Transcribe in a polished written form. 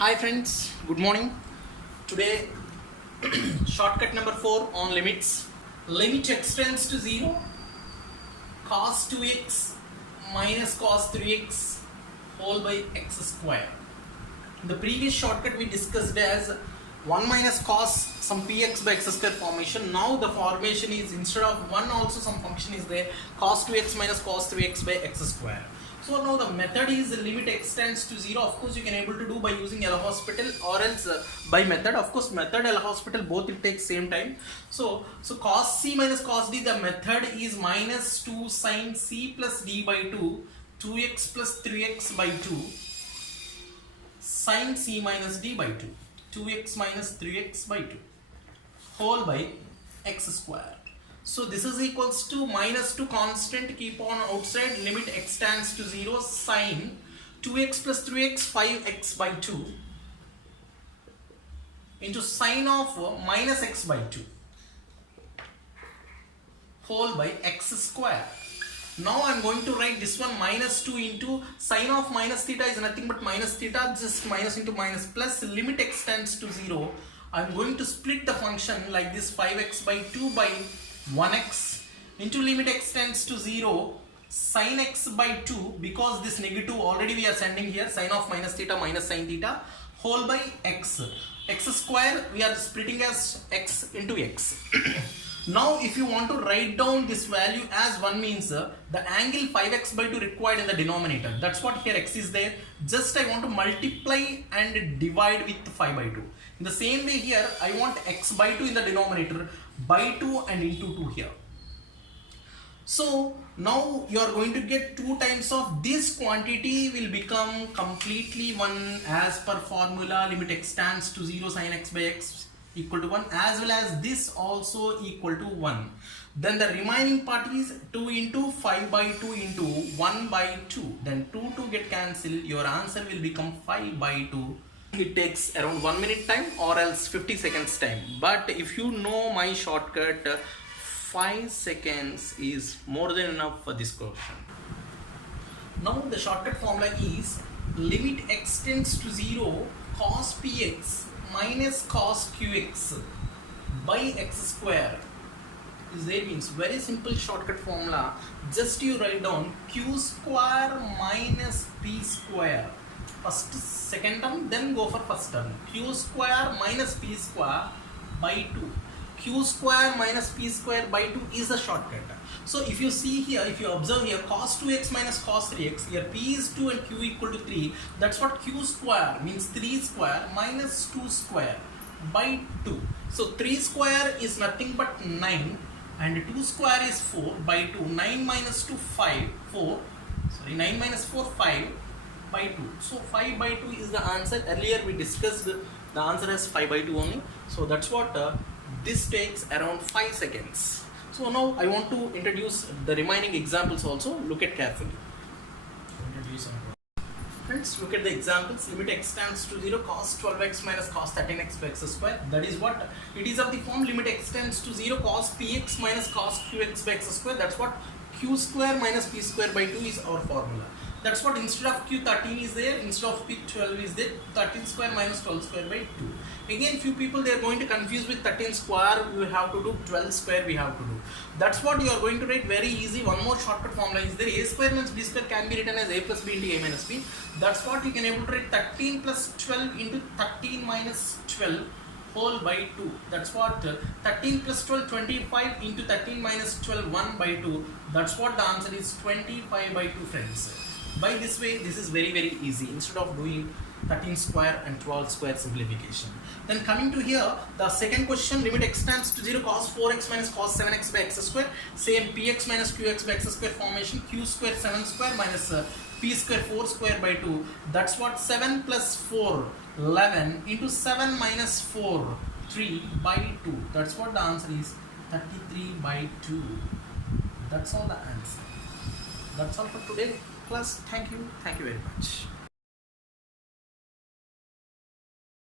Hi friends, good morning. Today shortcut number 4 on limits. Limit x tends to 0, cos 2x minus cos 3x whole by x square. In the previous shortcut we discussed as 1 minus cos some px by x square formation. Now the formation is, instead of 1 also some function is there, cos 2x minus cos 3x by x square. So now the method is limit x tends to 0. Of course you can able to do by using L'Hospital or else by method. Of course method L'Hospital both it takes same time. So cos c minus cos d, the method is minus 2 sin c plus d by 2, 2x plus 3x by 2 sin c minus d by 2, 2x minus 3x by 2 whole by x square. So this is equals to minus 2 constant, keep on outside, limit x tends to 0, sin 2x plus 3x 5x by 2 into sin of minus x by 2 whole by x square. Now I am going to write this one minus 2 into sin of minus theta is nothing but minus theta, just minus into minus plus, limit x tends to 0. I am going to split the function like this, 5x by 2 by 1x into limit x tends to 0 sin x by 2, because this negative already we are sending here, sin of minus theta minus sin theta whole by x. X square we are splitting as x into x. Now if you want to write down this value as 1 means the angle 5x by 2 required in the denominator. That's what here x is there. Just I want to multiply and divide with 5 by 2. In the same way here I want x by 2 in the denominator, by 2 and into 2 here. So now you are going to get 2 times of this quantity will become completely 1 as per formula, limit x tends to 0 sin x by x equal to 1, as well as this also equal to 1. Then the remaining part is 2 into 5 by 2 into 1 by 2. Then 2 get cancelled, your answer will become 5 by 2. It takes around 1 minute time or else 50 seconds time. But if you know my shortcut, 5 seconds is more than enough for this question. Now the shortcut formula is limit x tends to 0 cos px minus cos qx by x square is there. Means very simple shortcut formula, just you write down q square minus p square, first second term, then go for first term, q square minus p square by 2. Q square minus p square by 2 is the shortcut. So if you see here, if you observe here, cos 2x minus cos 3x, here p is 2 and q equal to 3. That's what q square means, 3 square minus 2 square by 2. So 3 square is nothing but 9 and 2 square is 4 by 2. 9 minus 2 5, 4, sorry 9 minus 4 5 by 2. So 5 by 2 is the answer. Earlier we discussed the answer as 5 by 2 only. So that's what this takes around 5 seconds. So now I want to introduce the remaining examples also. Look at carefully. Friends, look at the examples. Limit x tends to 0 cos 12x minus cos 13x by x square. That is what it is of the form limit x tends to 0 cos px minus cos qx by x square. That's what q square minus p square by 2 is our formula. That's what instead of q13 is there, instead of p12 is there, 13 square minus 12 square by 2. Again few people they are going to confuse with 13 square we have to do, 12 square we have to do. That's what you are going to write very easy. One more shortcut formula is there, a square minus b square can be written as a plus b into a minus b. That's what you can able to write 13 plus 12 into 13 minus 12 whole by 2. That's what 13 plus 12, 25 into 13 minus 12, 1 by 2. That's what the answer is, 25 by 2 friends. By this way, this is very easy, instead of doing 13 square and 12 square simplification. Then coming to here, the second question, limit x tends to 0 cos 4x minus cos 7x by x square. Same px minus qx by x square formation, q square 7 square minus p square 4 square by 2. That's what 7 plus 4, 11 into 7 minus 4, 3 by 2. That's what the answer is, 33 by 2. That's all the answer. That's all for today class. Thank you very much.